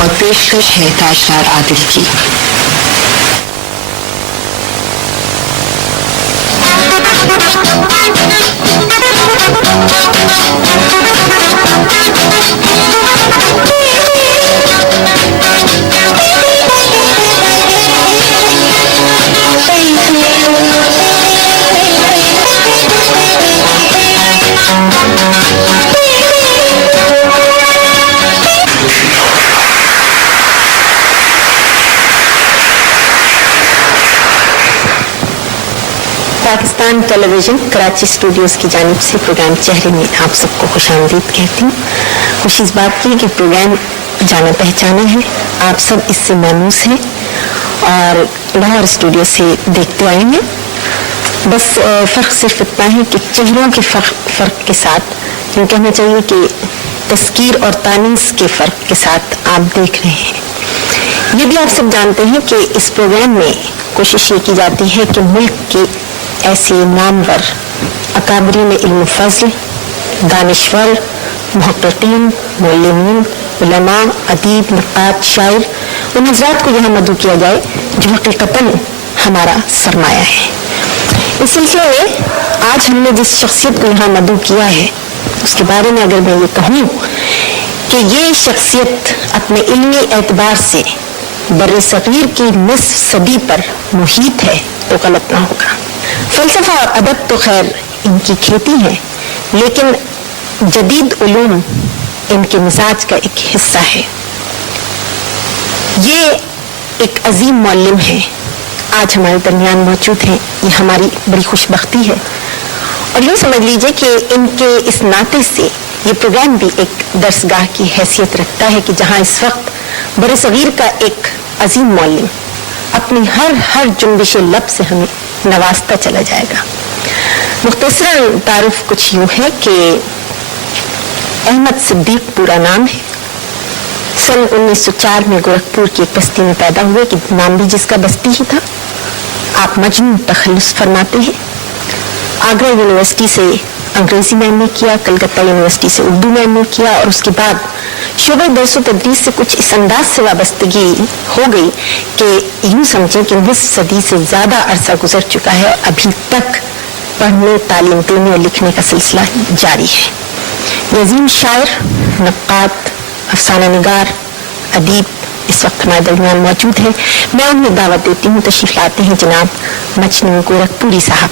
اور پیشکش ہے تاجدار عادل کی. پاکستان ٹیلی ویژن کراچی اسٹوڈیوز کی جانب سے پروگرام چہرے میں آپ سب کو خوش آمدید کہتی ہوں. خوشی اس بات کی کہ پروگرام جانا پہچانا ہے, آپ سب اس سے مانوس ہیں اور لاہور اسٹوڈیو سے دیکھتے آئے ہیں. بس فرق صرف اتنا ہے کہ چہروں کے فرق کے ساتھ یوں کہنا چاہیے کہ تذکیر اور تانیث کے فرق کے ساتھ آپ دیکھ رہے ہیں. یہ بھی آپ سب جانتے ہیں کہ اس پروگرام میں کوشش یہ کی جاتی ہے کہ ملک کے ایسے نامور اکابرین علم فضل, دانشور, محققین, معلمین, علماء, ادیب, نقاد, شاعر, ان حضرات کو یہاں مدعو کیا جائے جو حقیقتاً ہمارا سرمایہ ہے. اس سلسلے میں آج ہم نے جس شخصیت کو یہاں مدعو کیا ہے اس کے بارے میں اگر میں یہ کہوں کہ یہ شخصیت اپنے علمی اعتبار سے بر صغیر کی نصف صدی پر محیط ہے تو غلط نہ ہوگا. فلسفہ اور ادب تو خیر ان کی کھیتی ہے, لیکن جدید علوم ان کے مزاج کا ایک حصہ ہے. یہ ایک عظیم معلم ہے, آج ہمارے درمیان موجود ہیں, یہ ہماری بڑی خوش بختی ہے. اور یوں سمجھ لیجئے کہ ان کے اس ناطے سے یہ پروگرام بھی ایک درسگاہ کی حیثیت رکھتا ہے کہ جہاں اس وقت بر صغیر کا ایک عظیم معلم اپنی ہر جنبش لب سے ہمیں نوازتا چلا جائے گا. مختصراً تعارف کچھ یوں ہے کہ احمد صدیق پورا نام ہے. سن 1904 میں گورکھپور کی ایک بستی میں پیدا ہوئے کہ نام بھی جس کا بستی ہی تھا. آپ مجنون تخلص فرماتے ہیں. آگرہ یونیورسٹی سے انگریزی میں ایم اے کیا, کلکتہ یونیورسٹی سے اردو میں ایم اے کیا, اور اس کے بعد شعبہ درس و تدریس سے کچھ اس انداز سے وابستگی ہو گئی کہ یوں سمجھیں کہ نصف صدی سے زیادہ عرصہ گزر چکا ہے اور ابھی تک پڑھنے, تعلیم دینے اور لکھنے کا سلسلہ جاری ہے. یہ عظیم شاعر, نقاد, افسانہ نگار, ادیب اس وقت ہمارے درمیان موجود ہیں. میں انہیں دعوت دیتی ہوں, تشریف لاتے ہیں جناب مجنون گورکھپوری صاحب.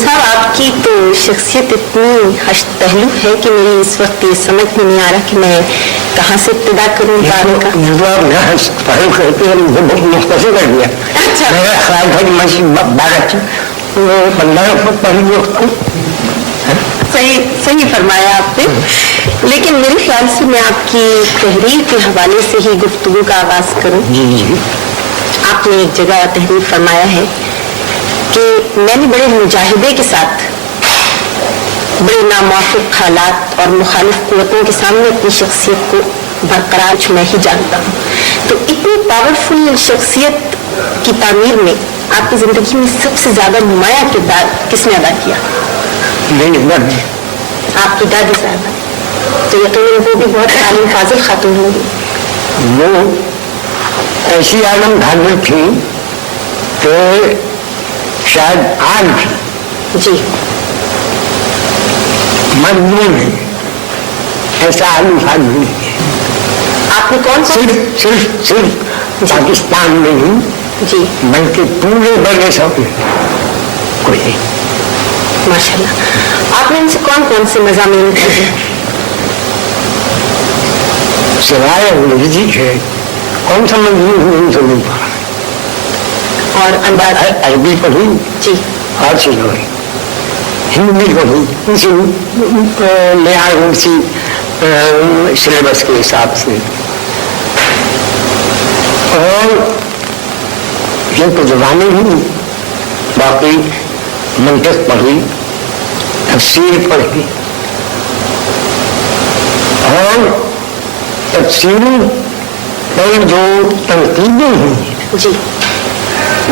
صاحب, آپ کی تو شخصیت اتنی ہشت پہلو ہے کہ میری اس وقت یہ سمجھ میں نہیں آ رہا کہ میں کہاں سے ابتدا کروں. مختصر کر دیا. میرا خیال تھا کہ صحیح فرمایا آپ نے, لیکن میرے خیال سے میں آپ کی تحریر کے حوالے سے ہی گفتگو کا آغاز کروں. آپ نے ایک جگہ تحریر فرمایا ہے کہ میں نے بڑے مجاہدے کے ساتھ بڑے ناموافق حالات اور مخالف قوتوں کے سامنے اپنی شخصیت کو برقرار میں ہی جانتا ہوں. تو اتنی پاورفل شخصیت کی تعمیر میں آپ کی زندگی میں سب سے زیادہ نمایاں کردار کس نے ادا کیا؟ آپ کی دادی صاحبہ. تو یقیناً وہ بھی بہت عالم فاضل خاتون ہوگی. وہ ایسی عالم دھانے تھی کہ شاید آج بھی جی مضمون ہے, ایسا عالم فاضل نہیں ہے. آپ نے کون سا صرف پاکستان میں ہی جی بلکہ پورے بڑے سب کوئی ماشاء اللہ. آپ نے ان سے کون سے مضامین پڑھے؟ سوائے انگریزی ہے کون سا مضمون ان سے نہیں پڑھا. اور انداز عربی پڑھی جی, فارسی پڑھی, ہندی پڑھی, اسی لحاظ اسی سلیبس کے حساب سے. اور یہ تو زبانیں ہی باقی منطق پڑھی, तफसीर पढ़ी और तफसीरों पर जो तनकीदें हुई जी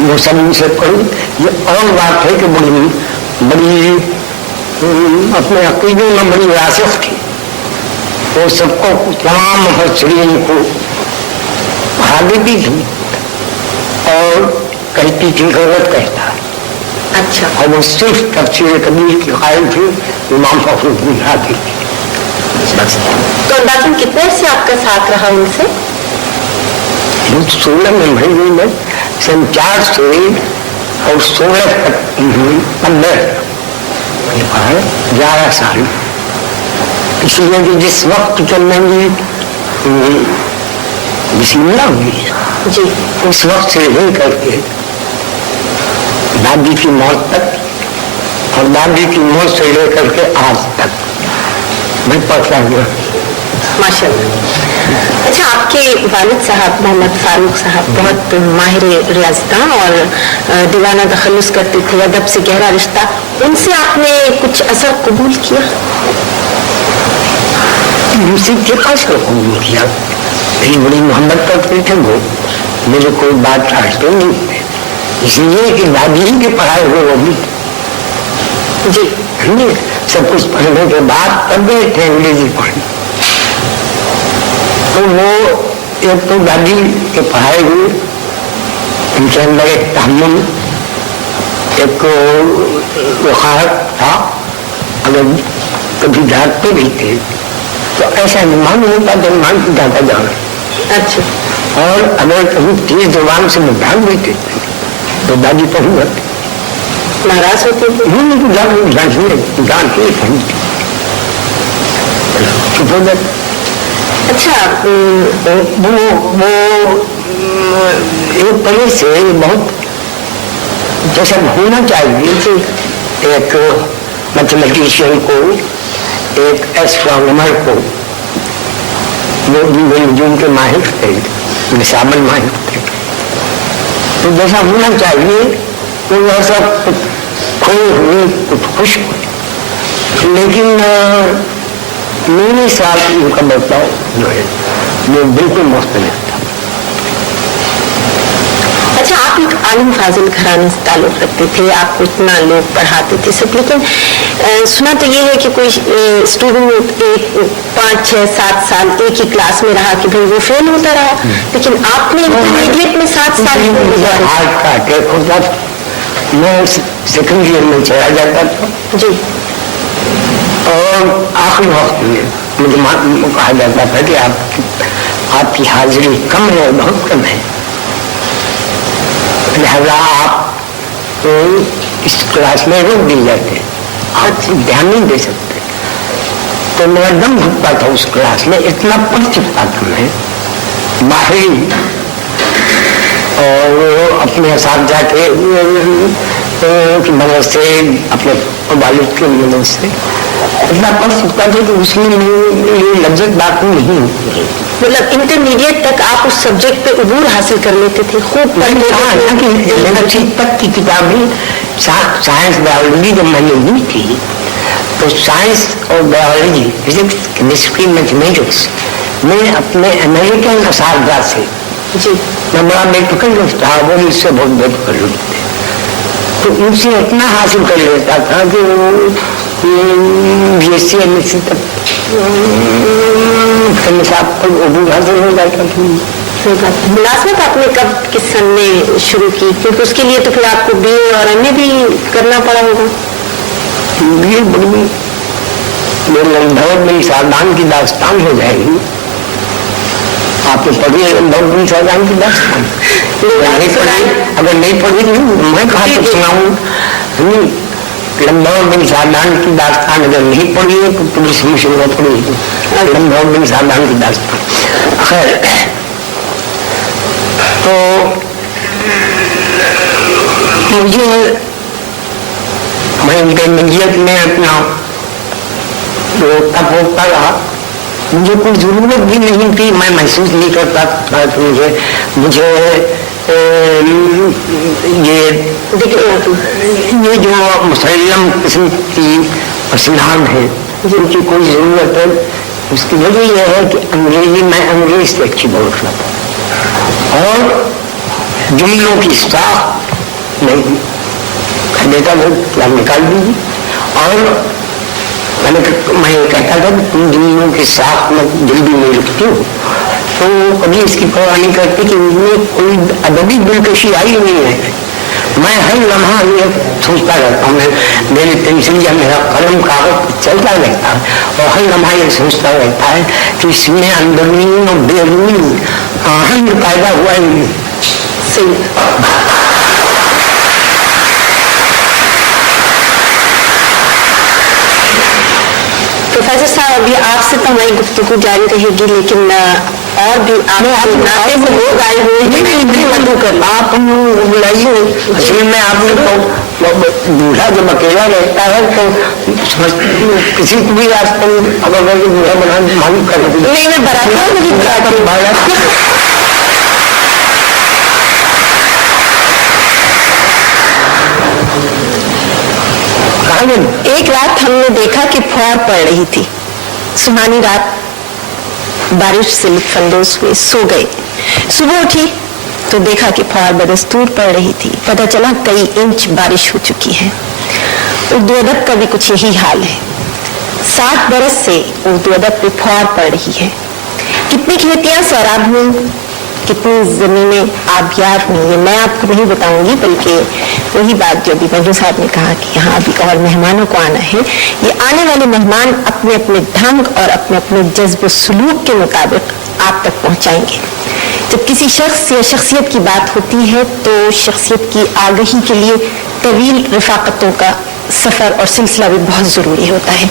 वो सब उनसे पढ़ी। ये और बात है कि बड़ी अपने अकीदों में बड़ी रासिख थी। वो सबको तमाम मुफस्सिरीन को पढ़ा देती थी और कहती थी गलत कहता है। अच्छा। और वो सिर्फ तफसीर कबीर की कायल थी, इमाम फखरुद्दीन राज़ी थी। तो अंदाज़न कितने से आपका साथ रहा उनसे? 16 में महीने में सन 4 से और 16 तक 15 11 साल। इसलिए कि जिस वक्त के मैंने बिस्मिल्लाह हुई जी उस वक्त से लेकर के दादी की मौत तक और दादी की मौत से लेकर के आज तक मैं पढ़ता गया। माशाल्लाह। अच्छा, आपके वालिद साहब मोहम्मद फारूक साहब बहुत माहिर रियाज़तदान और दीवाना तखल्लुस करते थे, अदब से गहरा रिश्ता। उनसे आपने कुछ असर कबूल किया? उसी के पास कबूल किया, मेरी बड़ी मोहब्बत करते थे वो, मेरे कोई बात चाहते नहीं थे, इसलिए कि दादी ही के पढ़ाए हुए वो भी जी सब कुछ पढ़ने के बाद तब गए थे अंग्रेजी पढ़ने। तो वो एक तो दादी के पढ़ाए हुए, उनके अंदर एक तहम्मुल, एक वक़ारत था। अगर कभी डांटते भी थे तो ऐसा मान होता तो मान डांटा जाना। अच्छा। और अगर कभी तेज जुबान से डांट देते तो दादी पर नाराज होते थे? डांट के चुप हो जाते। अच्छा, वो एक तरह से बहुत जैसा होना चाहिए कि एक मैथमेटिशियन को, एक एस्ट्रोनॉमर को, वो नजूम के माहिर थे, निशाबल माहिर थे, तो जैसा होना चाहिए वो वैसा खोए हुए कुछ खुश हुए। लेकिन मेरे साथ उनका बर्ताव जो है वो बिल्कुल मुख्तलिफ था। अच्छा, आप एक आलिम फाजिल घराने से ताल्लुक़ रखते थे, आपको इतना लोग पढ़ाते थे सब, लेकिन सुना तो ये है कि कोई स्टूडेंट 5, 6, 7 साल एक ही क्लास में रहा कि भाई वो फेल होता रहा, लेकिन आपने इंटरमीडिएट में 7 साल हार्ट का अटैक होता था, मैं सेकंड ईयर में चला जाता था जी, और आखिरी वक्त में मुझे कहा जाता था कि आपकी हाजिरी कम है, बहुत कम है, लिहाजा आप तो इस क्लास में रोक दिए जाते, आप ध्यान नहीं दे सकते। तो मेरा दम घुटता था उस क्लास में, इतना पढ़ चुका था मैं माहिर, और अपने साथ जाके मदद से, अपने वालिद के मदद से इतना पढ़ चुका था कि उसमें लज्जत बात नहीं होती। मतलब इंटरमीडिएट तक आप उस सब्जेक्ट पे उबूर हासिल कर लेते थे, खूब पढ़ लेते तक की किताबें साइंस बायोलॉजी जब मैंने ली थी तो साइंस और बायोलॉजी, फिजिक्स, केमिस्ट्री, मैथमेटिक्स में अपने अमेरिकन असातिज़ा से जी, मैं बड़ा बेफिक्र था, वो मुझसे बहुत बेफिक्र होते थे, तो उनसे इतना हासिल कर लेता था कि BSc MSc तक उबूर हासिल हो जाता था। मुलाजमत आपने कब किस सन में शुरू की? क्योंकि उसके लिए तो फिर आपको BA और MA भी करना पड़ा होगा। ये बड़ी लगभग मेरी सावधान की दास्तान हो जाएगी। आपने पढ़ी है लगभग मेरी सावधान की दास्तान? अगर नहीं पढ़ी मैं कहाँ तक सुनाऊँ? लगभग मेरी सावधान की दास्तान अगर नहीं पढ़ी है तो पुलिस मिशन में पढ़ी है, लगभग मेरी सावधान की दास्तान। खैर, तो मुझे मैं इंटरमीडिएट में अपना रोकता पोकता रहा, मुझे कोई जरूरत भी नहीं थी, मैं महसूस नहीं करता था कि मुझे ये जो मुसल्लम किस्म की असलान है, जिनकी कोई ज़रूरत है। उसकी वजह यह है कि अंग्रेजी मैं अंग्रेज से अच्छी बोल सकता और जुमलों की साख नहीं बेटा वो निकाल दीजिए। और मैं ये कहता था कि तुम जुमलों की साख में जल्दी नहीं लिखती हो, तो कभी इसकी परवाह नहीं करती कि इनमें कोई अदबी दिलकशी आई नहीं है। मैं हर लम्हा ये सोचता रहता हूँ, मेरी पेंसिल या मेरा कलम कागज चलता रहता है और हर लम्हा ये सोचता रहता है कि इसमें अंदरूनी और बैरूनी आहंग पैदा हुआ ही नहीं। प्रोफेसर साहब, अभी आपसे तो हमारी गुफ्तगू जारी रहेगी, लेकिन और भी आप नाते में लोग आए हुए हैं, आप बुलाइए। असल में आपने तो बूढ़ा जब अकेला रहता है तो किसी को भी आजकल अगर बूढ़ा बना मालूम कर नहीं, मैं एक रात हमने देखा कि फुहार पड़ रही थी, सुहानी रात, बारिश से लुत्फानंदोज हुए, सो गए। सुबह उठी तो देखा कि फुहार बदस्तूर पड़ रही थी। पता चला कई इंच बारिश हो चुकी है। उर्दू अदब का भी कुछ यही हाल है। 60 बरस से उर्दू अदब पे फुहार पड़ रही है। कितनी खेतियां सैराब हुई, कितनी जमीनें आबियार हुई, ये मैं आपको नहीं बताऊंगी, बल्कि वही बात जो अभी मंजू साहब ने कहा कि यहाँ अभी और मेहमानों को आना है। ये आने वाले मेहमान अपने अपने ढंग और अपने अपने जज्ब सलूक के मुताबिक आप तक पहुँचाएंगे। जब किसी शख्स या शख्सियत की बात होती है तो शख्सियत की आगही के लिए तवील रफाकतों का सफ़र और सिलसिला भी बहुत ज़रूरी होता है।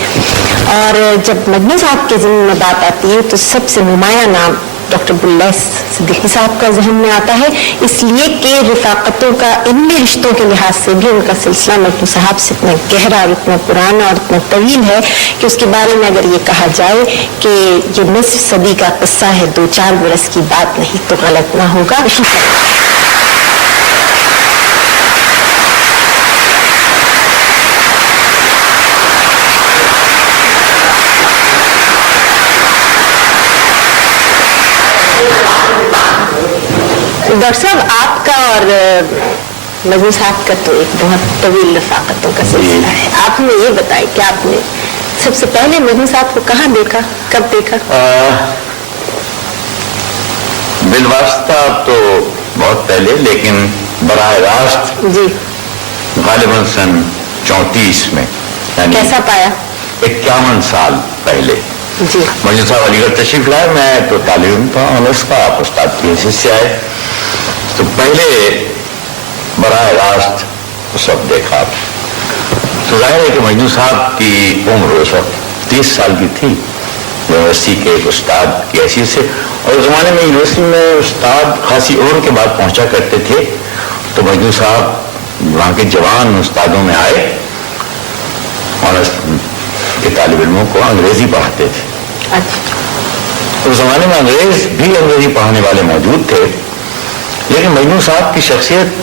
और जब मजनू साहब के ज़िम्मे में बात आती है तो सबसे नुमायां नाम डॉक्टर बुल्लैस सिद्दीकी साहब का जहन में आता है, इसलिए कि रफाकतों का इनमें रिश्तों के लिहाज से भी उनका सिलसिला मजनू साहब से इतना गहरा और इतना पुराना और इतना तवील है कि उसके बारे में अगर ये कहा जाए कि ये निस्फ सदी का किस्सा है, 2-4 बरस की बात नहीं, तो गलत ना होगा। डॉक्टर साहब, आपका और मजनू साहब का तो एक बहुत तवील रफाकतों का सिलसिला है। आप हमें ये बताएं कि आपने सबसे पहले मजनू साहब को कहाँ देखा, कब देखा? बिलवास्ता तो बहुत पहले, लेकिन बराह रास्त जी गालिबन सन 34 में, कैसा पाया? 51 साल पहले जी मजनू साहब अलीगढ़ तशरीफ लाए। मैं तो तालिब था ऑनर्स का, आप उस्ताद की हैसियत से आए। तो पहले बराह रास्त उस वक्त देखा। तो जाहिर है कि मजनू साहब की उम्र उस वक्त 30 साल की थी, यूनिवर्सिटी के एक उस्ताद की हैसियत से। और उस जमाने में यूनिवर्सिटी में उस्ताद खासी उम्र के बाद पहुंचा करते थे। तो मजनू साहब वहाँ के जवान उस्तादों में आए, ऑनर्स के तालिब इल्मों को अंग्रेजी पढ़ाते थे। उस जमाने में अंग्रेज भी अंग्रेजी पढ़ाने वाले मौजूद थे, लेकिन मजनू साहब की शख्सियत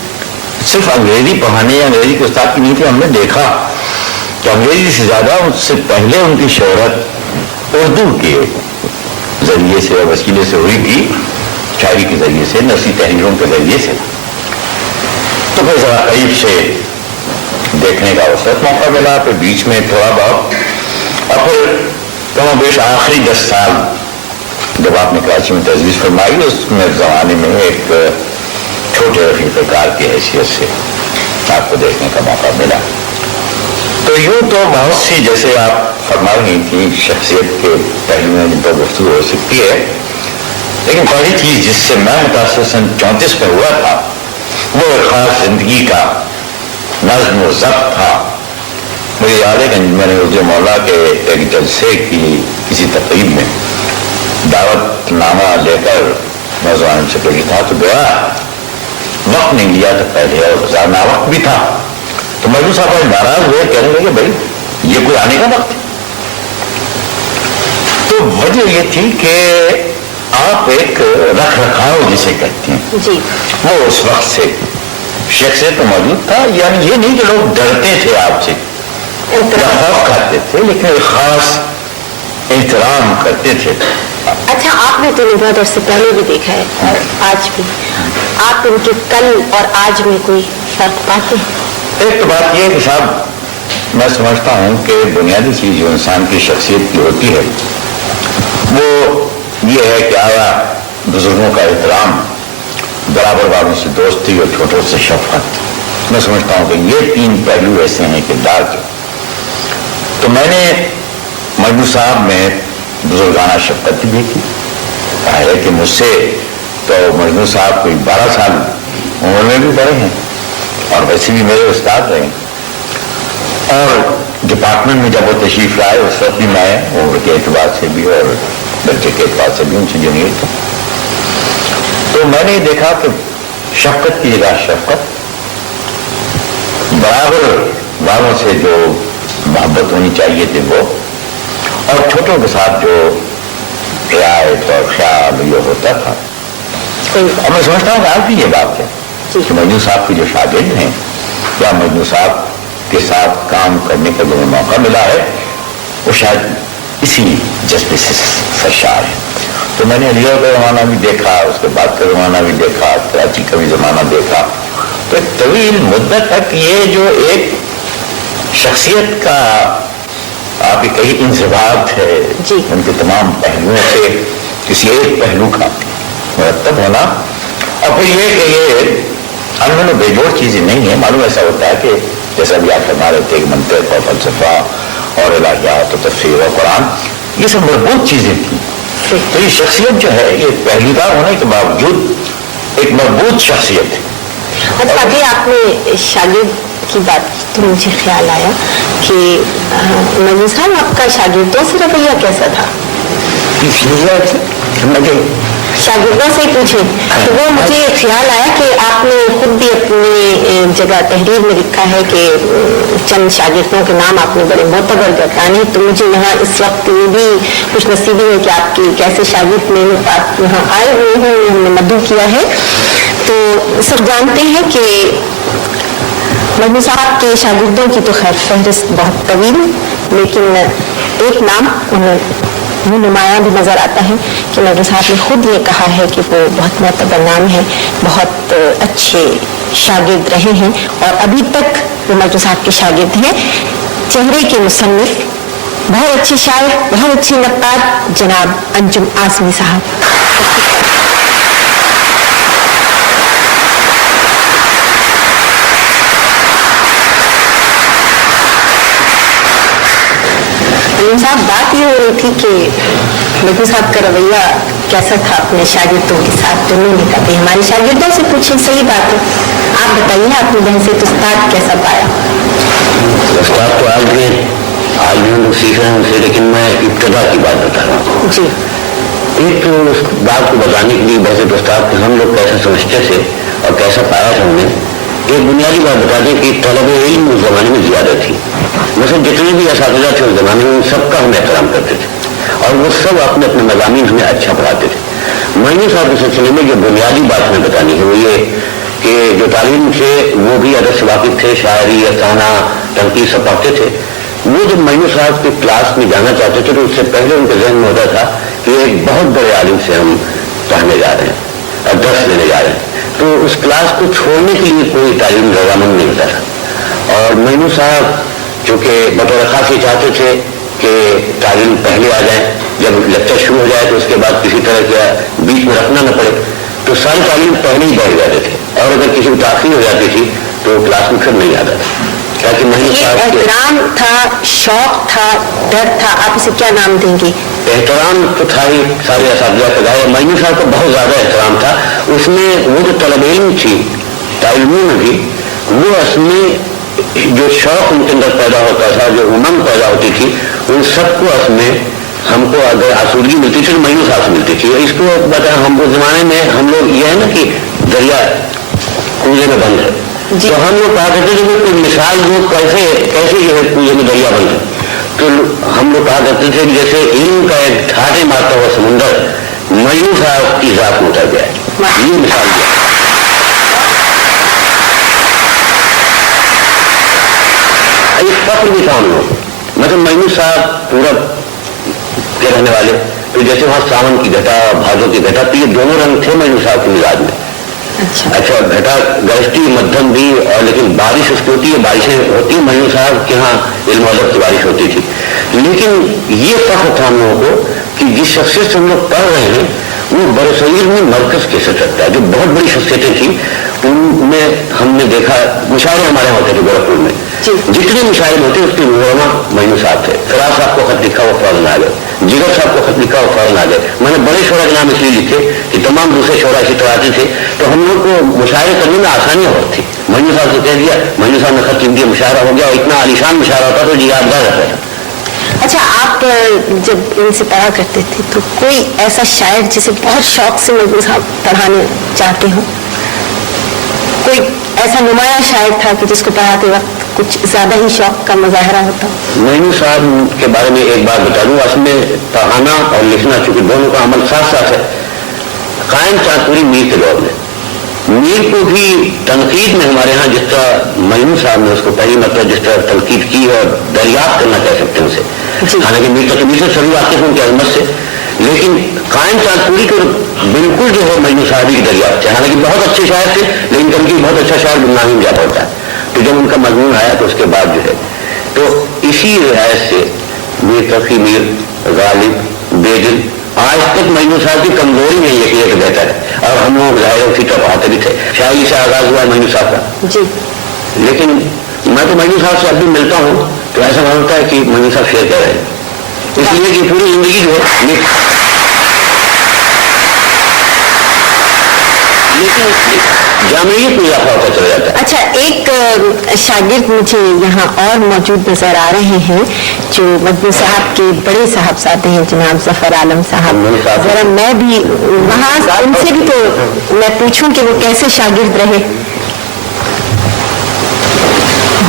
सिर्फ अंग्रेजी पढ़ाने या अंग्रेजी के उस्ताद की नहीं थी। हमने देखा कि अंग्रेजी से ज्यादा उससे पहले उनकी शोहरत उर्दू के जरिए से और वसीले से हुई थी, शायरी के जरिए से, नस्ली तहरीरों के जरिए से। तो फिर जरा करीब से देखने का अवसर मौका मिला, फिर बीच में थोड़ा बहुत, और फिर कम बेश आखिरी 10 साल जब आपने कराची में तजवीज़ फरमाई, उसमें जमाने में एक छोटे रफीकार की हैसियत से आपको देखने का मौका मिला। तो यूँ तो बहुत सी, जैसे आप फरमा रही थी, शख्सियत के पहलुओं जिन पर गुफ्तगू हो सकती है, लेकिन पहली चीज़ जिससे मैं मुतासर सन 34 में हुआ था वो एक खास जिंदगी का नज़्म व ज़ब्त था। मुझे याद है कि मैंने उर्दू मौला के एक जलसे की किसी तकरीब में दावतनामा लेकर नौजवान से पेश था, तो गया, वक्त नहीं लिया था पहले और ज़्यादा वक्त भी था। तो मजनू साहब नाराज हुए, कहने लगे भाई ये कोई आने का वक्त है। तो वजह ये थी कि आप एक रख रखाव जिसे कहते हैं जी, वो उस वक्त से शख्सियत तो मौजूद था। यानी ये नहीं कि लोग डरते थे आपसे, یا خوف کھاتے تھے، لیکن ایک خاص احترام کرتے تھے. اچھا، آپ نے تو نبوت اور سے پہلے بھی دیکھا ہے اور آج بھی، آپ ان کے کل اور آج میں کوئی فرق پاتے ہیں؟ ایک تو بات یہ ہے کہ صاحب میں سمجھتا ہوں کہ بنیادی چیز جو انسان کی شخصیت کی ہوتی ہے وہ یہ ہے کہ آیا بزرگوں کا احترام، برابر والوں سے دوستی اور چھوٹوں سے شفقت. میں سمجھتا ہوں کہ یہ تین پہلو ایسے ہیں کردار کے. تو میں نے مجنو صاحب میں بزرگانہ شفقت بھی دیکھی. ہے کہ مجھ سے تو مجنو صاحب کوئی 12 سال عمر میں بھی بڑے ہیں اور ویسے بھی میرے استاد رہے. اور ڈپارٹمنٹ میں جب وہ تشریف لائے اس وقت بھی میں عمر کے اعتبار سے بھی اور بچے کے اعتبار سے بھی ان سے جونیئر تھا. تو میں نے دیکھا کہ شفقت کی جگہ شفقت، برابر والوں سے جو محبت ہونی چاہیے تھی وہ، اور چھوٹوں کے ساتھ جو رعایت اور خیال یہ ہوتا تھا. اور میں سمجھتا ہوں کہ آج بھی یہ بات ہے کہ مجنو صاحب کے جو شاگرد ہیں یا مجنو صاحب کے ساتھ کام کرنے کا جو موقع ملا ہے وہ شاید اسی جذبے سے سرشار ہے. تو میں نے علی گڑھ کا زمانہ بھی دیکھا، اس کے بعد کا زمانہ بھی دیکھا، کراچی کا بھی زمانہ دیکھا. تو ایک طویل مدت تک یہ جو ایک شخصیت کا آپ کئی انضباط ہے ان کے تمام پہلوؤں سے کسی ایک پہلو کا مرتب ہونا. اور پھر یہ کہ یہ انمول و بے جوڑ چیزیں نہیں ہیں. معلوم ایسا ہوتا ہے کہ جیسا بھی آپ فرما رہے تھے کہ منطق اور فلسفہ اور الہیات و تفسیر و قرآن یہ سب مربوط چیزیں تھیں. تو یہ شخصیت جو ہے یہ پہلودار ہونے کے باوجود ایک مربوط شخصیت ہے. اچھا، ابھی آپ نے شاگرد کی بات کی تو مجھے خیال آیا کہ مجنو صاحب آپ کا شاگردوں سے رویہ کیسا تھا؟ شاگردوں سے پوچھیں تو وہ مجھے خیال آیا کہ آپ نے خود بھی اپنی جگہ تحریر میں لکھا ہے کہ چند شاگردوں کے نام آپ نے بڑے معتبر بتانے. تو مجھے یہاں اس وقت یہ بھی خوش نصیبی ہے کہ آپ کی کیسے شاگرد میرے پاس یہاں آئے ہوئے ہیں، ہم نے مدعو کیا ہے. تو سب جانتے ہیں کہ مجنو صاحب کے شاگردوں کی تو خیر فہرست بہت طویل، لیکن ایک نام انہیں نمایاں بھی نظر آتا ہے کہ مجنو صاحب نے خود یہ کہا ہے کہ وہ بہت معتبر نام ہے، بہت اچھے شاگرد رہے ہیں اور ابھی تک وہ مجنو صاحب کے شاگرد ہیں. چہرے کے مصنف، بہت اچھے شاعر، بہت اچھے نقاد جناب انجم اعظمی صاحب. صاحب بات یہ ہو رہی تھی کہ مجنو صاحب کا رویہ کیسا تھا اپنے شاگردوں کے ساتھ. تو نہیں کہتے ہمارے شاگردوں سے پوچھیں. صحیح بات ہے، آپ بتائیے آپ نے بحثیت استاد کیسا پایا؟ استاد تو آج بھی ہم لوگ سیکھ رہے ہیں ان سے، لیکن میں ابتدا کی بات بتا رہا ہوں. جی، ایک تو اس بات کو بتانے کے لیے بحثیت استاد کو ہم لوگ کیسے سمجھتے تھے اور کیسا پایا تھا ہم نے. ایک بنیادی بات بتا دیں کہ طلب علم اس زمانے میں زیادہ تھی. مثلا جتنے بھی اساتذہ تھے اس زمانے میں ان سب کا ہم احترام کرتے تھے اور وہ سب اپنے اپنے مضامین ہمیں اچھا پڑھاتے تھے. مجنو صاحب کے سلسلے میں جو بنیادی بات ہمیں بتانی ہے وہ یہ کہ جو تعلیم سے وہ بھی ادب سے واقف تھے، شاعری، افسانہ، تنقید سب پڑھتے تھے. وہ جب مجنو صاحب کے کلاس میں جانا چاہتے تھے تو اس سے پہلے ان کے ذہن میں ہوتا تھا کہ ایک بہت بڑے عالم سے ہم پڑھنے جا رہے ہیں اور درس لینے جا رہے ہیں. تو اس کلاس کو چھوڑنے کے لیے کوئی تعلیم رضامند نہیں ہوتا تھا. اور مجنو صاحب چونکہ بطور خاص یہ چاہتے تھے کہ تعلیم پہلے آ جائیں، جب لیکچر شروع ہو جائے تو اس کے بعد کسی طرح کا بیچ میں رکھنا نہ پڑے. تو ساری تعلیم پہلے ہی بیٹھ جاتے تھے اور اگر کسی کو تاخیر ہو جاتی تھی تو کلاس میں پھر نہیں آتا تھا. یہ احترام تھا، شوق تھا، ڈر تھا، آپ اسے کیا نام دیں گے؟ احترام تو تھا ہی سارے اساتذہ کا. مجنو صاحب کا بہت زیادہ احترام تھا. اس میں وہ جو طلب علم تھی تعلیموں میں بھی، وہ اس میں جو شوق ان کے اندر پیدا ہوتا تھا، جو امنگ پیدا ہوتی تھی، ان سب کو اس میں ہم کو اگر آسودگی ملتی تھی تو مجنو صاحب سے ملتی تھی. اس کو بتا ہم کو زمانے میں ہم لوگ یہ ہے نا کہ دریا کنویں میں بند ہے، تو ہم لوگ کہا کرتے تھے کہ کوئی مثال وہ کیسے جو ہے کنویں میں دریا بند ہے. تو ہم لوگ کہا کرتے تھے کہ جیسے علم کا ایک ٹھاٹے مارتا ہوا سمندر مجنو صاحب کی ذات میں اتر گیا ہے. یہ مثال دیا. ایک فخر फर्क भी था उन लोगों, मतलब मजनू साहब पूरब के रहने वाले, तो जैसे वहाँ सावन की घटा, भादों की घटा, तो ये दोनों रंग थे मजनू साहब के मिजाज में। अच्छा, घटा गरजती मध्यम भी, और लेकिन बारिश उसकी होती है, बारिशें होती है, मजनू साहब के यहाँ इल्म अदब की बारिश होती थी। लेकिन ये फर्क था हम लोगों को कि जिस शख्सियत से हम लोग पढ़ रहे हैं वो बरसगीर में मरकज कैसे सकता है, जो बहुत बड़ी शख्सियतें थी उनमें हमने देखा, मुशायरे हमारे होते थे गोरखपुर में, जितने मुशायरे होते उसके मुहरमा मजनू साहब थे। फराज साहब को खत लिखा वो फौरन आ गए, जिगर साहब को खत लिखा वो फौरन आ गए। मैंने बड़े शोरा के नाम इसलिए लिखे कि तमाम दूसरे शोरा इसी तरह आते थे, तो हम लोग को मुशायरे करने में आसानी बहुत थी। मजनू साहब से कह दिया, मजनू साहब ने खत लिख दिया, मुशायरा हो गया, और इतना आलिशान मुशायरा होता तो यादगार रहता था। अच्छा, आप जब इनसे पढ़ा करते थे तो कोई ऐसा शायर जिसे बहुत शौक से मजनू साहब पढ़ाने चाहते हो, कोई ऐसा नुमाया शायर था कि जिसको पढ़ाते वक्त कुछ ज्यादा ही शौक का मुजाहरा होता? मजनू साहब के बारे में एक बात बता दूं, उसमें पढ़ाना और लिखना चूंकि दोनों का अमल साथ साथ है। कायम चांदपुरी मीर के दौर में मीर को भी तनकीद में हमारे यहाँ जिस तरह मजनू साहब ने उसको पहली मतलब जिस तरह तनकीद की और दरियाफ्त करना कह सकते हैं उसे, हालांकि मीर तो मीर से सभी वाकिफ उनकी अजमत से, लेकिन कायम चांदपुरी को बिल्कुल जो है मजनू साहब की दरियाफ्त है। हालांकि बहुत अच्छे शायर थे, लेकिन तनकीद बहुत अच्छा शायर गुमनाही में जा पड़ता है। तो जब उनका मजमून आया तो उसके बाद जो है तो इसी रियायत से मीर तकी, मीर गालिब, बेदिल, आज तक मजनू साहब की कमजोरी नहीं है कि ये बेहतर है, और हम लोग जाहिर उसी तरह पढ़ाते भी थे। शायरी से आगाज हुआ मजनू साहब का जी, लेकिन मैं तो मजनू साहब से अब भी मिलता हूँ तो ऐसा मानता है कि मजनू साहब शेर कह रहे हैं, इसलिए कि पूरी जिंदगी जो है लेकिन जामियत में इजाफा होता चला जाता है। अच्छा, एक शागिर्द मुझे यहाँ और मौजूद नजर आ रहे हैं जो मजनू साहब के बड़े साहबजादे हैं, जनाब जफर आलम साहब। जरा मैं भी वहाँ उनसे भी तो मैं पूछूं कि वो कैसे शागिर्द रहे।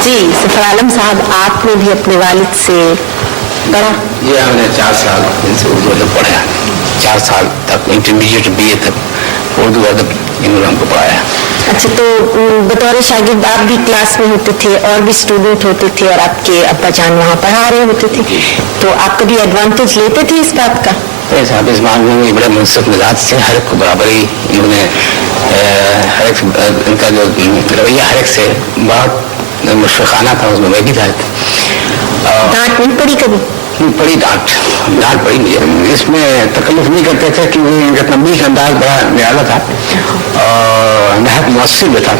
जी जफर आलम साहब, आपने भी अपने वालिद से पढ़ा? ये हमने 4 साल इनसे उर्दू अदब पढ़ा, 4 साल तक इंटरमीडिएट BA तक उर्दू अदब इन्होंने हमको पढ़ाया। अच्छा, तो बतौर शागिर्द आप भी क्लास में होते थे और भी स्टूडेंट होते थे और आपके अब्बा जान वहाँ पढ़ा रहे होते थे, तो आप कभी एडवांटेज लेते थे इस बात का? साहब इस मामले में बड़े मुनसिफ मिजाज से हर एक को बराबरी इन्होंने, हर एक इनका जो रवैया हर एक से बहुत मुशफ़िक़ाना था, उसमें मैं भी था। डांट नहीं पड़ी कभी? बड़ी डांट पड़ी नहीं, इसमें तकल्लुफ़ नहीं करते थे कि इनका तंबीह का अंदाज बड़ा निराला था और नहायत मुअस्सिर भी था।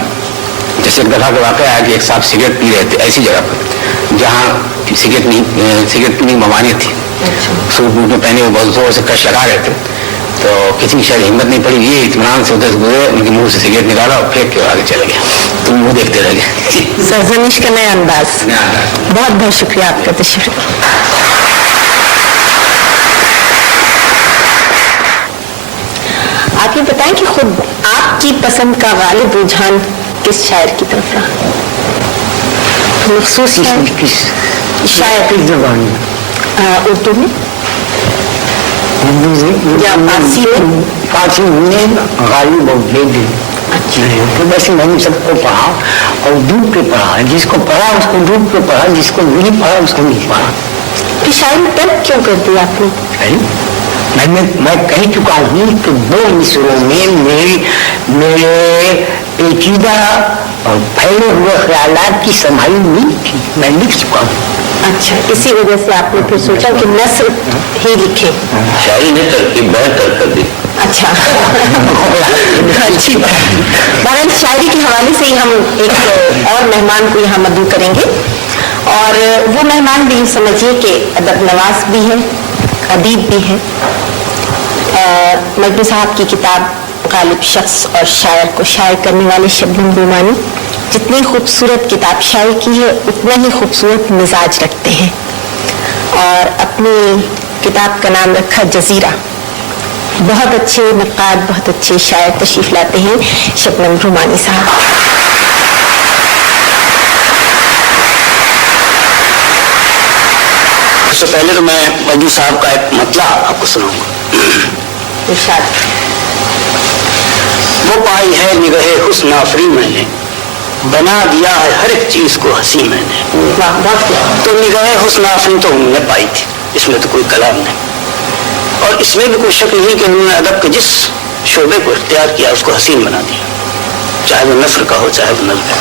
जैसे एक दफ़ा का वाक़या है कि एक साहब सिगरेट पी रहे थे ऐसी जगह पर जहाँ सिगरेट पीने की ममानियत थी, सूट बूट में पहने हुए बहुत जोर से कश लगा रहे थे, तो किसी की शायद हिम्मत नहीं पड़ी, ये इत्मीनान से उधर गुजरे, उनके मुंह से सिगरेट निकाला और फेंक के आगे चले गया, तो मुँह देखते रह गए। सरजनिश का नया अंदाज। बहुत बहुत शुक्रिया आपका तशरीफ। आप ये बताएं कि खुद आपकी पसंद का गालिब रुझान किस शायर की तरफ रहा? मखसूस शायर किस जबान में? उर्दू में या फारसी में गालिब और बेदिल। तो वैसे मैंने सबको पढ़ा और डूब के पढ़ा, जिसको पढ़ा उसको डूब के पढ़ा, जिसको नहीं पढ़ा उसको नहीं पढ़ा। फिर शायरी तब क्यों कर दी आपने? मैं कह चुका हूँ कि 2 मिसरों में मेरे पेचीदा और फैले हुए ख्यालात की समाई नहीं थी, मैं लिख चुका हूँ। अच्छा, इसी वजह से आपने फिर सोचा कि नस्र ही लिखे? शायरी ने तरकीब बेहतर कर दी। अच्छा अच्छी बात। शायरी के हवाले से ही हम एक और मेहमान को यहाँ मदऊ करेंगे, और वो मेहमान भी समझिए कि अदब नवाज भी है, अदीब भी है। मजनू साहब की किताब गालिब शख्स और शायर को शायर करने वाले शबनम रूमानी जितनी खूबसूरत किताब शायर की है उतना ही खूबसूरत मिजाज रखते हैं, और अपनी किताब का नाम रखा जजीरा। बहुत अच्छे नक्काद, बहुत अच्छे शायर तशरीफ लाते हैं शबनम रूमानी साहब। उससे पहले तो मैं मजनू साहब का एक मतला आपको सुनाऊंगा। इरशाद। वो पाई है निगहे हुस्न आफरीन मैंने, بنا دیا ہے ہر ایک چیز کو ہنسی میں نے. تو نگاہ حسن آفرین تو انہوں نے پائی تھی، اس میں تو کوئی کلام نہیں، اور اس میں بھی کوئی شک نہیں کہ انہوں نے ادب کے جس شعبے کو اختیار کیا اس کو حسین بنا دیا، چاہے وہ نثر کا ہو چاہے وہ نظم کا.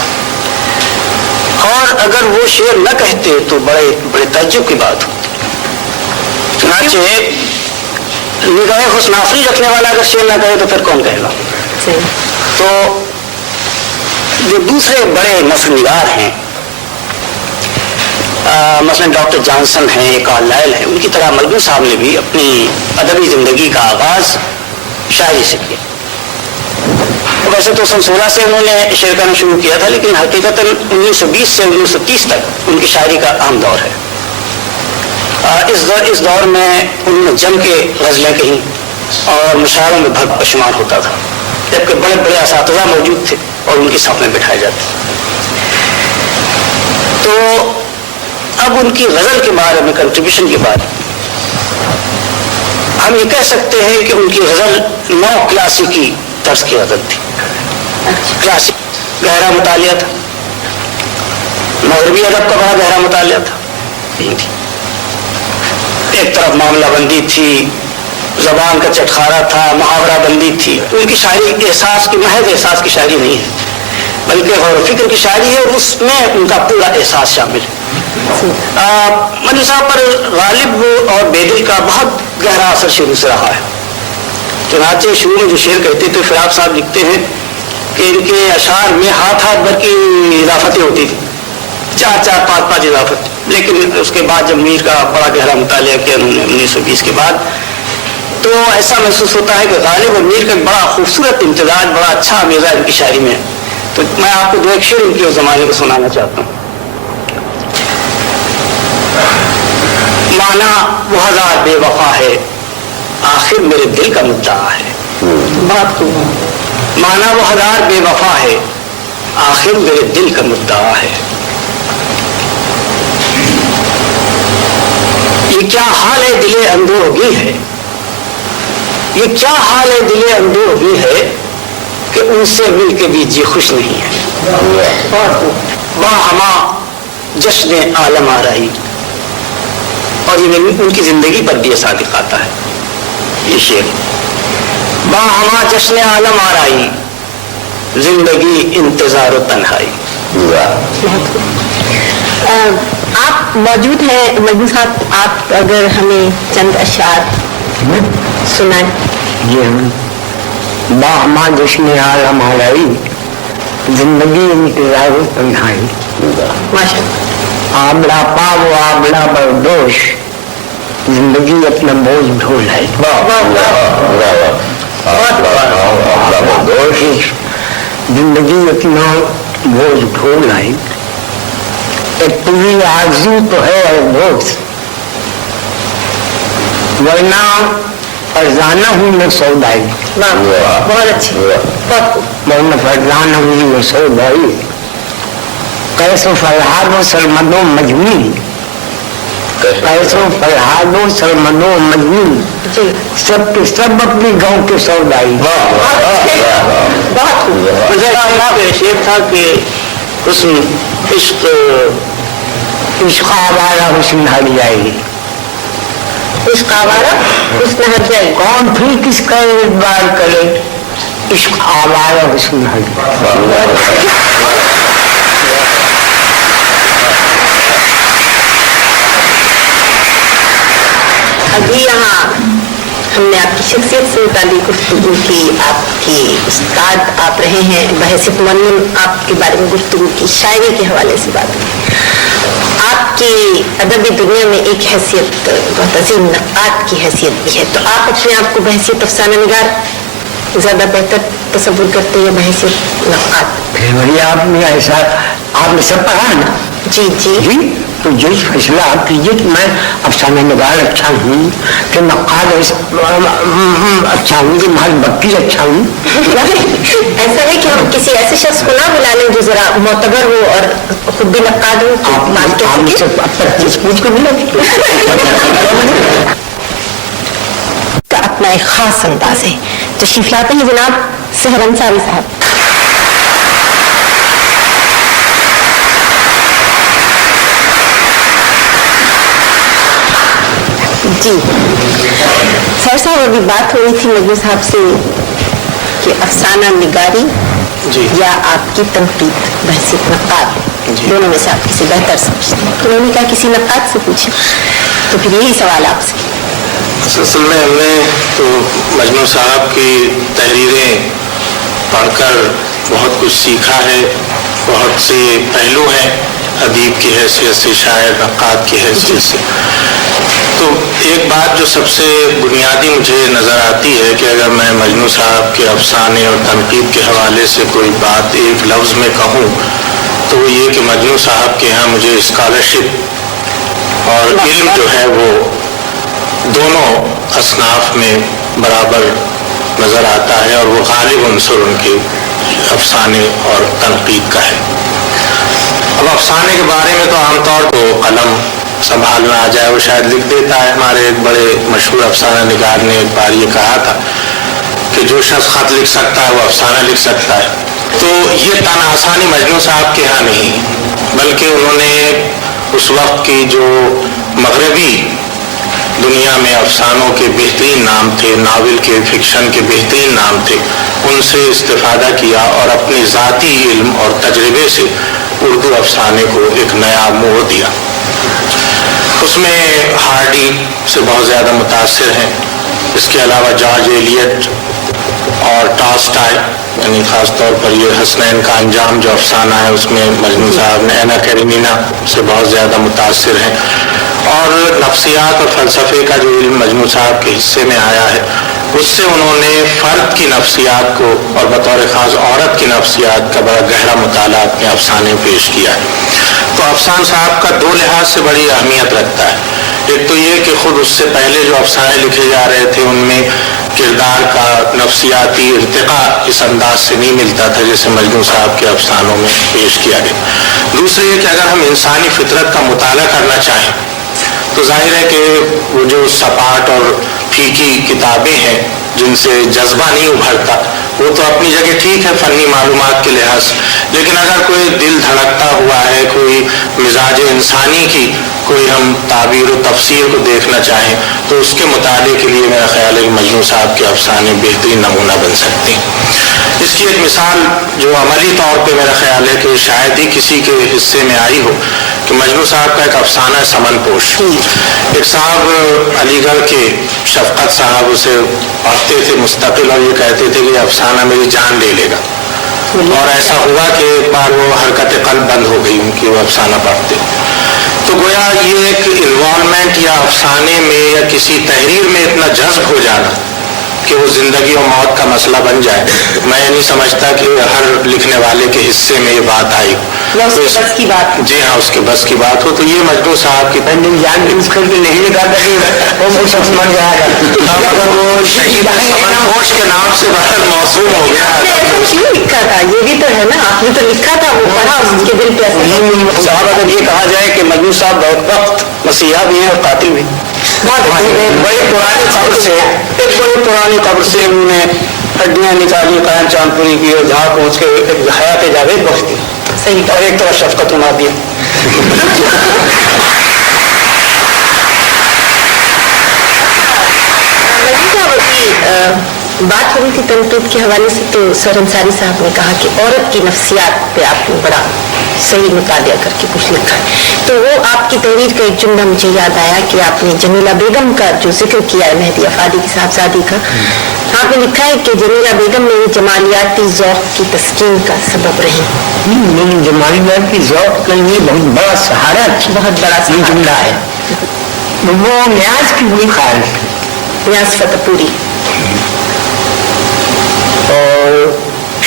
اور اگر وہ شعر نہ کہتے تو بڑے تعجب کی بات ہوتی. چنانچہ نگاہ حسن آفرین رکھنے والا اگر شعر نہ کہے تو پھر کون کہے گا؟ تو جو دوسرے بڑے نثر نگار ہیں، مثلا ڈاکٹر جانسن ہیں، کارلائل ہیں، ان کی طرح ملگن صاحب نے بھی اپنی ادبی زندگی کا آغاز شاعری سے کیا. ویسے تو سن 16 سے انہوں نے شعر کرنا شروع کیا تھا، لیکن حقیقتاً 1920 سے 1930 تک ان کی شاعری کا اہم دور ہے. اس دور میں انہوں نے جم کے غزلیں کہیں اور مشاعروں میں بھرپور شمار ہوتا تھا، جبکہ بڑے بڑے اساتذہ موجود تھے اور ان کی صف میں بٹھائے جاتے. تو اب ان کی غزل کے بارے میں، کنٹریبیوشن کے بارے میں ہم یہ کہہ سکتے ہیں کہ ان کی غزل نو کلاسیکی طرز کی غزل تھی. کلاسک گہرا مطالعہ تھا، مغربی ادب کا بڑا گہرا مطالعہ تھا. ایک طرف معاملہ بندی تھی، زبان کا چٹخارا تھا، محاورہ بندی تھی. ان کی شاعری احساس کی، محض احساس کی شاعری نہیں ہے، بلکہ غور و فکر کی شاعری ہے، اور اس میں ان کا پورا احساس شامل ہے. مدنی صاحب پر غالب اور بیدل کا بہت گہرا اثر شروع سے رہا ہے. چنانچہ شروع میں جو شعر کہتے تھے، فراق صاحب لکھتے ہیں کہ ان کے اشعار میں ہاتھ بھر کی اضافتیں ہوتی تھیں، 4 5 اضافت. لیکن اس کے بعد جب میر کا بڑا گہرا مطالعہ کیا انہوں نے 1920 کے بعد، تو ایسا محسوس ہوتا ہے کہ غالب اور میر کا بڑا خوبصورت امتزاج، بڑا اچھا میزہ ان کی شاعری میں. تو میں آپ کو 2 ایک شعر ان کے اس زمانے کو سنانا چاہتا ہوں. مانا وہ ہزار بے وفا ہے، آخر میرے دل کا مدعا ہے. بات کو مانا وہ ہزار بے وفا ہے، آخر میرے دل کا مدعا ہے. یہ کیا حال ہے دل اندوہگی ہے، یہ کیا حال ہے دل اندوہگی ہے کہ ان سے مل کے بھی جی خوش نہیں ہے. واہ ہما جشن عالم آرائی. اور یہ ان کی زندگی پر بھی صادق آتا ہے یہ شعر. واہ ہما جشن عالم آرائی، زندگی انتظار و تنہائی. آپ موجود ہیں ملگن صاحب، آپ اگر ہمیں چند اشعار سنائیں. جی ہم باہما جشن عالم آرائی، زندگی انتظار و تنہائی. ماشاء اللہ. آبڑا پاو آبڑا بردوش، زندگی اپنا بوجھ ڈھول ہے. زندگی اپنا بوجھ ڈھول ہے. ایک پوری عاجزی تو ہے اور بوجھ، ورنہ فرزانہ ہوں میں سودائی. بہت اچھی، ورنہ فرزانہ ہوں میں سودائی. کیسو فرحاد و سرمد و مجنون، کیسو فرحاد و سرمد و مجنون، سب کے سب اپنی گاؤں کے سودائی. شعر تھا کہ حسن عشق عشق آوارہ حسن ہر جائے. عشق آوارہ حسن ہر جائے. کون پھر کس کا اعتبار کرے، عشق آوارہ حسن ہر جائے. ابھی یہاں ہم نے آپ کی شخصیت سے متعلق گفتگو کی، آپ کی استاد آپ رہے ہیں، بحیثیت معلم آپ کے بارے میں گفتگو کی، شاعری کے حوالے سے بات کی. آپ کی ادبی دنیا میں ایک حیثیت بہت عظیم نقاد کی حیثیت بھی ہے. تو آپ اپنے آپ کو بحیثیت افسانہ نگار زیادہ بہتر تصور کرتے ہیں بحیثیت نقاد؟ پھر آپ نے ایسا آپ نے سب پڑھا نا. جی جی جی تو جو فیصلہ آپ کیجیے کہ میں افسانہ نگار اچھا ہوں کہ نقاد اچھا ہوں کہ محل وکیل اچھا ہوں. ایسا ہے کہ ہم کسی ایسے شخص کو نہ بلا لیں جو ذرا معتبر ہو اور خود بھی نقاد ہو. پوچھ کو ملا کا اپنا ایک خاص انداز ہے. تشریف لاتے ہیں جناب سحر انصاری صاحب. जी सर साहब, अभी बात हो रही थी मजनू साहब से कि अफसाना निगारी जी या आपकी तनकीद बहसीत नक्काद, दोनों में से आप किसे बेहतर समझते हैं? तो उन्होंने कहा किसी नक्काद से पूछे, तो फिर यही सवाल आपसे। असल में हमने तो मजनू साहब की तहरीरें पढ़कर बहुत कुछ सीखा है, बहुत से पहलू हैं अदीब की हैसियत से, शायर नक्काद की हैसियत से। तो एक बात जो सबसे बुनियादी मुझे नज़र आती है कि अगर मैं मजनू साहब के अफसाने और तनकीद के हवाले से कोई बात एक लफ्ज़ में कहूँ तो वो ये कि मजनू साहब के यहाँ मुझे स्कॉलरशिप और इल्म जो है वो दोनों असनाफ में बराबर नज़र आता है, और वो गालिब उन्सर उनके अफसाने और तनकीद का है। अब अफसाने के बारे में तो आमतौर को कलम संभालना आ जाए वो शायद लिख देता है। हमारे एक बड़े मशहूर अफसाना निगार ने एक बार ये कहा था कि जो शख्स खत लिख सकता है वो अफसाना लिख सकता है। तो ये ताना आसानी मजनू साहब के यहाँ नहीं, बल्कि उन्होंने उस वक्त की जो मगरबी दुनिया में अफसानों के बेहतरीन नाम थे, नावल के, फिक्शन के बेहतरीन नाम थे, उनसे इस्तेफादा किया और अपने ज़ाती इल्म और तजर्बे से उर्दू अफसाने को एक नया मोड़ दिया। उसमें हार्डी से बहुत ज़्यादा मुतासिर हैं, इसके अलावा जॉर्ज एलियट और टॉल्स्टॉय, यानी ख़ास तौर पर ये हसनैन का अंजाम जो अफसाना है उसमें मजनू साहब ने एना कैरेनिना से बहुत ज़्यादा मुतासिर हैं। और नफ्सियात और फ़लसफ़े का जो इल्म मजनू साहब के हिस्से में आया है उससे उन्होंने फ़र्द की नफ्सियात को और बतौर ख़ास औरत की नफ्सियात का बड़ा गहरा मुताला अपने अफसाने में पेश किया है। तो अफसान साहब का दो लिहाज से बड़ी अहमियत रखता है। एक तो ये कि ख़ुद उससे पहले जो अफसाने लिखे जा रहे थे उनमें किरदार का नफ्सियाती इर्तिक़ा इस अंदाज से नहीं मिलता था जैसे मजनू साहब के अफसानों में पेश किया गया। दूसरी ये कि अगर हम इंसानी फितरत का मुताला करना चाहें तो जाहिर है कि वो जो सपाट और फीकी किताबें हैं जिनसे जज्बा नहीं उभरता वो तो अपनी जगह ठीक है फ़नी मालूमात के लिहाज से, लेकिन अगर कोई दिल धड़कता हुआ है, कोई मिजाज इंसानी की कोई हम ताबीर और तफसीर को देखना चाहें तो उसके मुताले के लिए मेरा ख्याल है कि मजनू साहब के अफसाने बेहतरीन नमूना बन सकते हैं। इसकी एक मिसाल जो अमली तौर पे मेरा ख्याल है कि शायद ही किसी के हिस्से में आई हो कि मजनू साहब का एक अफसाना है समनपोश। एक साहब अलीगढ़ के शफकत साहब उसे पढ़ते थे मुस्तकिल और ये कहते थे कि अफसाना मेरी जान ले लेगा, और ऐसा हुआ कि एक बार वो हरकत कल्ब बंद हो गई उनकी, वो अफसाना पढ़ते। तो गोया ये एक इन्वॉल्वमेंट या अफसाने में या किसी तहरीर में इतना जज्ब हो जाना कि वो जिंदगी और मौत का मसला बन जाए, मैं नहीं समझता कि हर लिखने वाले के हिस्से में ये बात आई या उसके बस की बात। जी हाँ, उसके बस की बात हो। तो ये मजनू साहब की जान के मुश्किल के नहीं निकालता कि वो शख्स मर जाएगा, अगर वो समनपोश के नाम से बहुत मौसूम हो गया। क्यों लिखा था ये भी तो है ना, आपने तो लिखा था, वो पढ़ा, उसके दिल पे असर। साहब अगर ये कहा जाए कि मजनू साहब बहुत वक्त मसीहा भी हैं और कातिल भी, बड़ी पुरानी खबर से उन्होंने हड्डियाँ निकाली, कायम चांदपुरी की, और जहाँ पहुँच के एक हयात जावेद बख्श दी, सही, और एक तरफ शफकत उमा दी। बात हो रही थी तनकीद के हवाले से, तो सर अंसारी साहब ने कहा कि औरत की नफ्सियात पे आपने बड़ा सही मुतालिया करके कुछ लिखा है। तो वो आपकी तहरीर का एक जुमला मुझे याद आया कि आपने जमीला बेगम का जो जिक्र किया है, मेहदी अफादी की साहबजादी का, आपने लिखा है कि जमीला बेगम मेरी जमालियाती ज़ौक़ की तस्कीन का सबब रही। मेरी जमालियात की ज़ौक़ के लिए बहुत बड़ा सहारा, बहुत बड़ा जुमला है। वो न्याज की हुई ख्वाहिश, न्याज फतेहपुरी और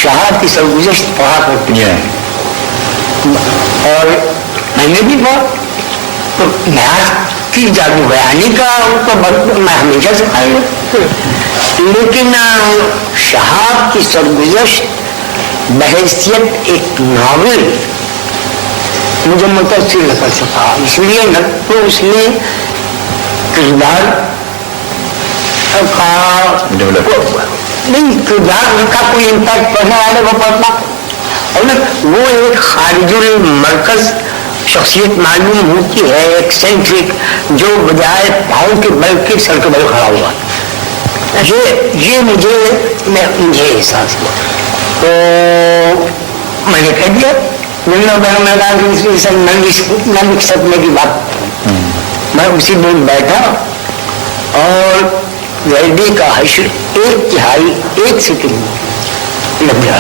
शहाद की सरगुज़श्त पढ़ा करती है, और मैंने भी बहुत तो न्याज की जादू बयानी का उनको मैं हमेशा से खाई हूँ, लेकिन शहाद की सरगुज़श्त बहैसियत एक नावल मुझे मुतासिर न कर सका, इसलिए न तो उसमें किरदार का नहीं, किरदार का कोई इम्पैक्ट पढ़ने वाले को पड़ता, और वो एक खारिजुल मरकज शख्सियत मालूम होती है एक्सेंट्रिक, जो बजाय पाँव के बल के सर के बल खड़ा हुआ। ये मुझे एहसास हुआ। तो मैंने कह दिया न लिख सकने की बात। मैं उसी दिन बैठा और जैदी का हश्र 1/3 1 सेकंड लग गया।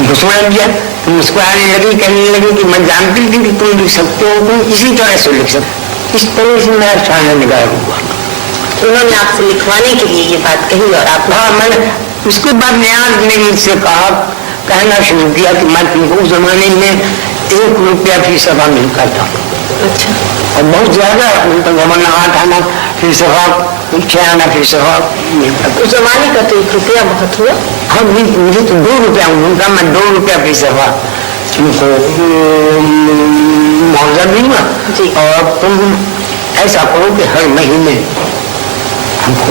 मुस्कुरा दिया, मुस्कुराने लगी, कहने लगी कि मैं जानती थी कि तुम लिख सकते हो, तुम इसी तरह से लिख सकते। इस तरह से मेरा सामने निगाह हुआ। उन्होंने आपसे लिखवाने के लिए ये बात कही और आप? हाँ, मैंने उसके बाद न्याज ने मुझसे कहना शुरू किया कि मैं तुमको उस जमाने में 1 रुपया फी सभा मिलता था। अच्छा। और बहुत ज्यादा जमाना 8 आना फी सभा, 6 आना फी सभा मिलता था। उस जमाने का तो 1 रुपया बहुत हुआ। हाँ, मुझे तो 2 रुपया उनका, मैं 2 रुपया फी सभा तुमको मुआवजा दूंगा और तुम ऐसा करो कि हर महीने हमको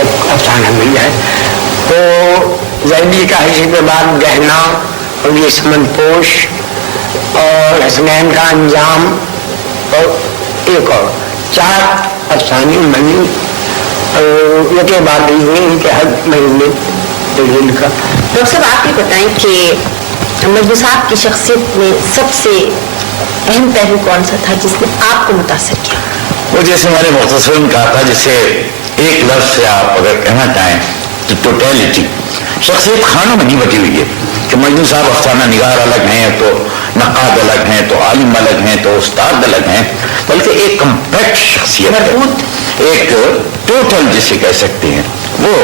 एक अफसाना मिल जाए। तो जैदी का हिस्से के बाद गहना और ये समनपोश और हसनैन का अंजाम और एक और 4 अफसाने मैंने के बाद इनके हर महीने लिखा। डॉक्टर साहब, आप ये बताएं कि मजनू साहब की शख्सियत में सबसे अहम पहलू कौन सा था जिसने आपको मुतासर किया? वो जैसे मैंने मुख्तसरन कहा था, जिसे एक लफ्ज से आप अगर कहना चाहें तो टोटलिटी। शख्सियत खानों में नहीं बटी हुई है कि मजनू साहब अफसाना निगार अलग हैं, तो नक़ाद अलग हैं, तो आलिम अलग हैं, तो उस्ताद अलग हैं, बल्कि एक कम्पैक्ट शख्सियत है, एक टोटल जिसे कह सकते हैं। वो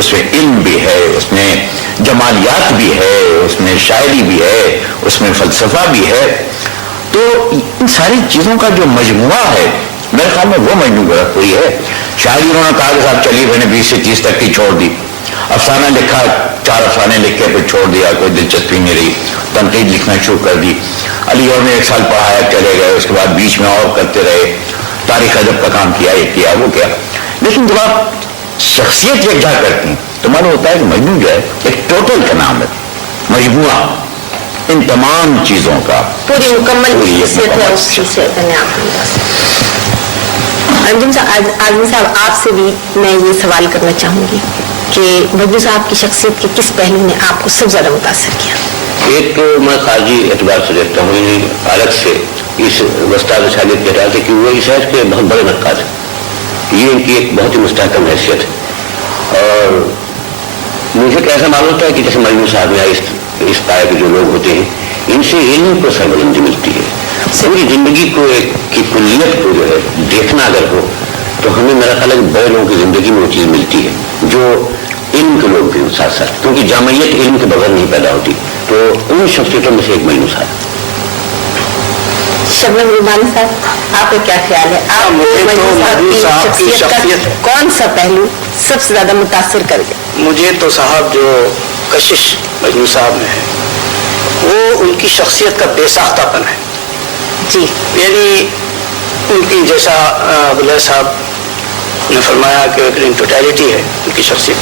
उसमें इल्म भी है, उसमें जमालियात भी है, उसमें शायरी भी है, उसमें फलसफा भी है। तो इन सारी चीज़ों का जो मजमुआ है, मेरे ख्याल में वो मजमू कोई है। शायरी उन्होंने कहा कि साहब चलिए मैंने 20 से 30 तक की छोड़ दी। अफसाना लिखा, 4 अफसाने लिख के फिर छोड़ दिया, कोई दिलचस्पी नहीं रही। तनकीद लिखना शुरू कर दी, अलीगढ़ में 1 साल पढ़ाया, चले गए। उसके बाद बीच में और करते रहे, तारीख अदब का काम किया, ये किया, वो किया। लेकिन जब आप शख्सियत यकजा करती हैं तो मालूम होता है कि मजमू जो है एक टोटल का नाम है, मजमुआ इन तमाम चीज़ों का, पूरी मुकम्मल शख्सियत है उस चीज़ से अपने आप में। आज़मी साहब, आपसे भी मैं ये सवाल करना चाहूँगी कि मजनू साहब की शख्सियत के किस पहलू ने आपको सबसे ज़्यादा मुतासर किया? एक तो मैं खाजी एतबार से देखता हूँ, अलग से इस वस्ताद शागिद कह रहा था कि वो इस के बहुत बड़े नक्काद है। ये इनकी एक बहुत ही मुस्तहकम हैसियत है। और मुझे कैसा मालूम होता है कि जैसे मजनू साहब या इस पाए के जो लोग होते हैं, इनसे इल्म को सरबलंदी मिलती है। पूरी जिंदगी को एक की कुल्लियत को जो है देखना अगर हो तो हमें मेरा ख्याल है बड़े लोगों की जिंदगी में वो चीज़ मिलती है जो इल्म के लोग भी साथ साथ, क्योंकि जामियत इल्म के बगैर नहीं पैदा होती। तो उन शख्सियतों में से एक मजनू साहब। शबनम रुमानी साहब, आपका क्या ख्याल है? आप मजनू साहब की शख्सियत का कौन सा पहलू सबसे ज्यादा मुतासर कर गया? मुझे तो साहब जो कशिश मजनू साहब में है वो उनकी शख्सियत का बेसाख्तापन है जी। यानी उनकी जैसा अब्दुल्ला साहब ने फरमाया कि एक टोटलिटी है उनकी शख्सियत,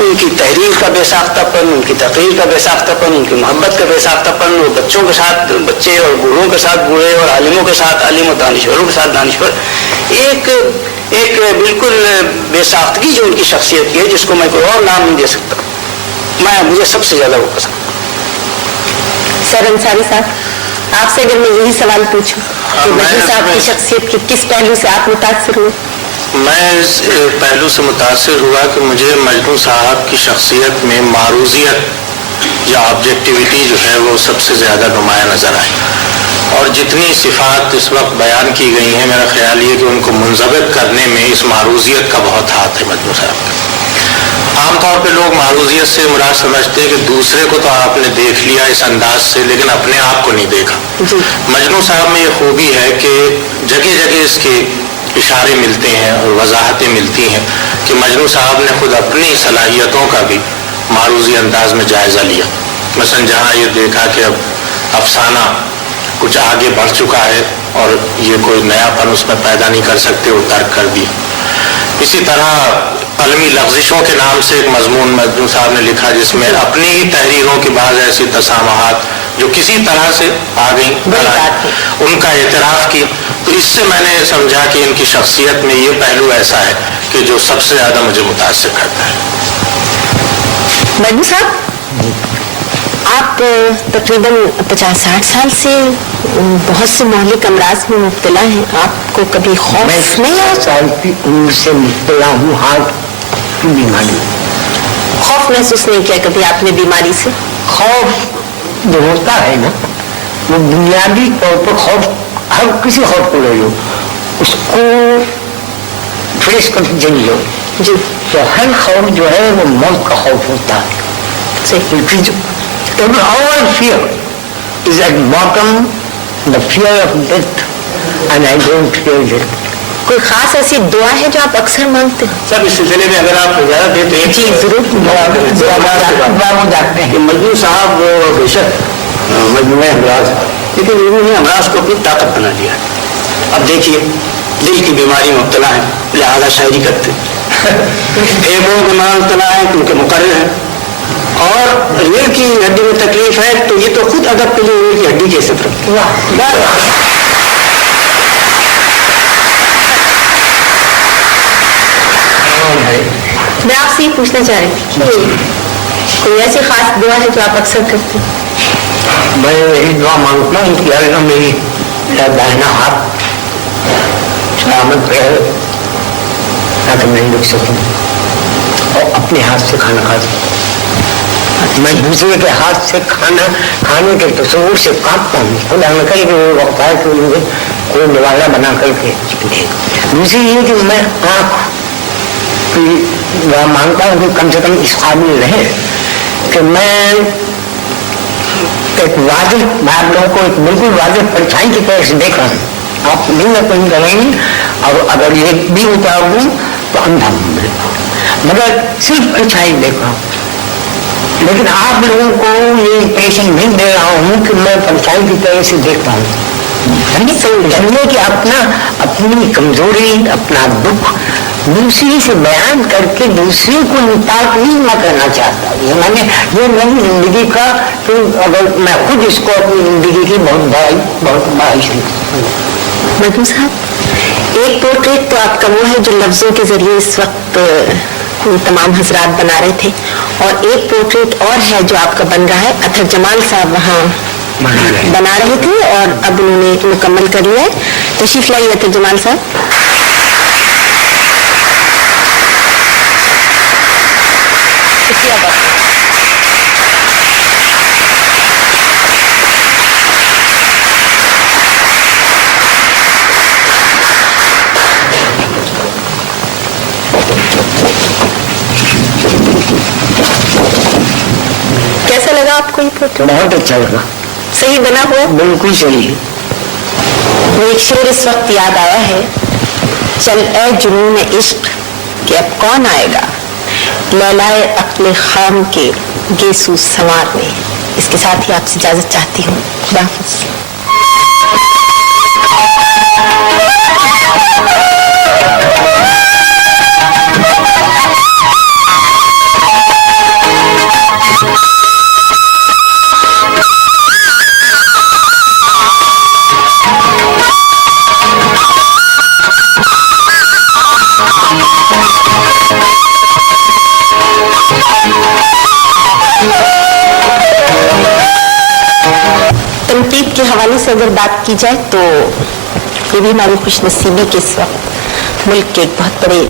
उनकी तहरीर का बेसाख्तापन, उनकी तकरीर का बेसाख्तापन, उनकी मोहब्बत का बेसाख्तापन, वो बच्चों के साथ बच्चे और बूढ़ों के साथ बूढ़े और आलिमों के साथ आलिम और दानिश्वरों के साथ दानिश्वर, एक बिल्कुल बेसाख्तगी जो उनकी शख्सियत की है जिसको मैं कोई और नाम नहीं दे सकता। मुझे सबसे ज़्यादा वो पसंद। सर अंसारी साहब, आपसे अगर मैं यही सवाल पूछूं कि मजनू साहब की शख्सियत के किस पहलू से आप मुतासर हुए? मैं इस पहलू से मुतासर हुआ कि मुझे मजनू साहब की शख्सियत में मारूजियत या ऑब्जेक्टिविटी जो है वो सबसे ज़्यादा नुमाया नज़र आई। और जितनी सिफात इस वक्त बयान की गई हैं, मेरा ख्याल ये कि उनको मुंज़बित करने में इस मारूजियत का बहुत हाथ है मजनू साहब का। आमतौर पे लोग मारूजियत से मुराद समझते हैं कि दूसरे को तो आपने देख लिया इस अंदाज से, लेकिन अपने आप को नहीं देखा। मजनू साहब में ये खूबी है कि जगह जगह इसके इशारे मिलते हैं और वजाहतें मिलती हैं कि मजनू साहब ने खुद अपनी सलाहियतों का भी मारूजी अंदाज में जायज़ा लिया। मसलन जहाँ ये देखा कि अब अफसाना कुछ आगे बढ़ चुका है और ये कोई नयापन उसमें पैदा नहीं कर सकते, वो तर्क कर दिया। इसी तरह अलमी लफ्ज़िशों के नाम से एक मजमून मजनू साहब ने लिखा जिसमें अपनी ही तहरीरों की बाज़ ऐसी तसामहात जो किसी तरह से आ गई, उनका एतराफ़ किया। तो इससे मैंने समझा कि इनकी शख्सियत में ये पहलू ऐसा है कि जो सबसे ज़्यादा मुझे मुतासिर करता है। मजनू साहब, आप तकरीबन 50-60 साल से बहुत से मौलिक अमराज में मुब्तला हैं। आपको कभी खौफ नहीं आता? 60 साल की उम्र से मुब्तला हूँ हार्ट की बीमारी। खौफ महसूस नहीं किया कभी आपने बीमारी से? खौफ जो होता है ना, वो बुनियादी तौर पर खौफ, हर किसी खौफ को ले लो, उसको फेस कर जल्दी लो जी। तो हर खौफ जो है वो मौत का खौफ होता है। Our fear is at bottom the fear of death, and I don't fear death. कोई खास ऐसी दुआ है जो आप अक्सर मांगते हैं? सर इस सिलसिले में अगर आप इजाजत दें तो एक जी जरूर। जाते हैं कि मजनू साहब बेशक मजमूए अमराज, लेकिन इन्होंने अमराज को अपनी ताकत बना लिया। अब देखिए, दिल की बीमारी में मुब्तला है, लिहाजा शायरी करते फेफड़ों की बीमारी मुब्तला है क्योंकि मुकर्रर है, और रीढ़ की हड्डी में तकलीफ है तो ये तो खुद अदब के लिए रीढ़ की हड्डी कैसे तरफ। मैं आपसे ये पूछना चाह रही थी कि कोई ऐसी खास दुआ है जो आप अक्सर करते हैं? मैं यही दुआ मांगता हूँ कि अल्लाह मेरी दाहिना हाथ सलामत रहे ताकि मैं रुक सकूँ और अपने हाथ से खाना खा सकूँ। मैं दूसरे के हाथ से खाना खाने के तस्वूर से कांपता हूँ। खुदा न करे कि वो वक्त आए कि मुझे कोई निवाला बना करके दे। दूसरी ये कि मैं आँख मांगता हूँ कि कम से कम इस काबिल रहे कि मैं एक वाजिब, मैं आप लोगों को एक बिल्कुल वाजिब परछाई की तरह से देख रहा हूँ। आप नहीं मैं कहीं करेंगे और अगर ये भी उतारूँ तो अंधा हूँ, मगर सिर्फ परछाई देख रहा हूँ। लेकिन आप लोगों को ये इंप्रेशन नहीं दे रहा हूँ कि मैं परछाई की तरह से देख रहा हूँ। समझिए कि अपनी कमजोरी, अपना दुख दूसरी से बयान करके दूसरे को निताक नहीं करना चाहता। ये मैंने ये मेरी जिंदगी का, तो अगर मैं खुद इसको अपनी जिंदगी की बहुत बड़ी मजनू साहब, एक पोर्ट्रेट तो आपका वो है जो लफ्जों के जरिए इस वक्त तमाम हजरात बना रहे थे, और एक पोर्ट्रेट और है जो आपका बन रहा है। अतर जमाल साहब वहाँ बना रहे थे और अब उन्होंने मुकम्मल कर लिया है। तशरीफ लाइए अतर जमाल साहब। कैसा लगा आपको ये पोर्ट्रेट? बहुत अच्छा लगा। सही बना हुआ? बिल्कुल सही है। वो एक शेर इस वक्त याद आया है, चल ए जुनून इश्क कि अब कौन आएगा लैलाए अक्ल खाम के गेसू संवारने। इसके साथ ही आपसे इजाजत चाहती हूँ। खुदा हाफिज़। तनकीद के हवाले से अगर बात की जाए तो ये भी हमारी खुशनसीबी के इस वक्त मुल्क के एक बहुत बड़े